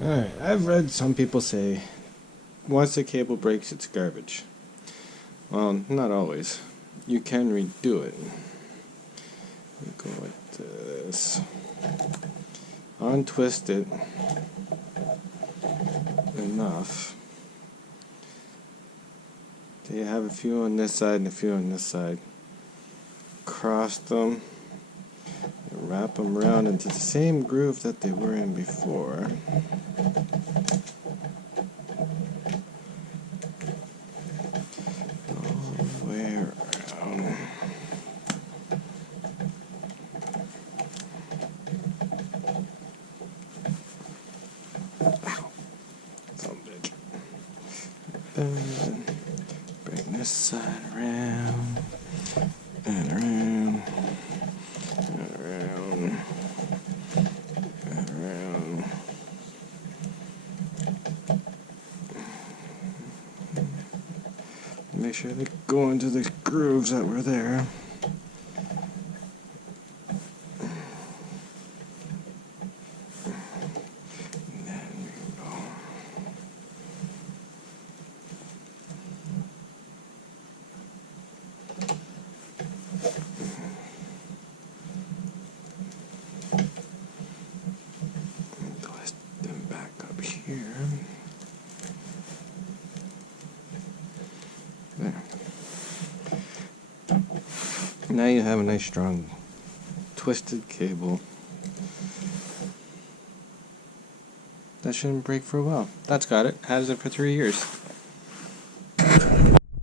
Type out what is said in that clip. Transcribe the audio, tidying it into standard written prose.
Alright, I've read some people say once the cable breaks, it's garbage. Well, not always. You can redo it. We go like this. Untwist it enough. So you have a few on this side and a few on this side. Cross them. And wrap them around into the same groove that they were in before. All the way around. Ow. Son of a bitch. And bring this side around. And around. And around. And around. Make sure they go into the grooves that were there. And then we go. Twist them back up here. There. Now you have a nice strong twisted cable. That shouldn't break for a while. That's got it. Has it for 3 years.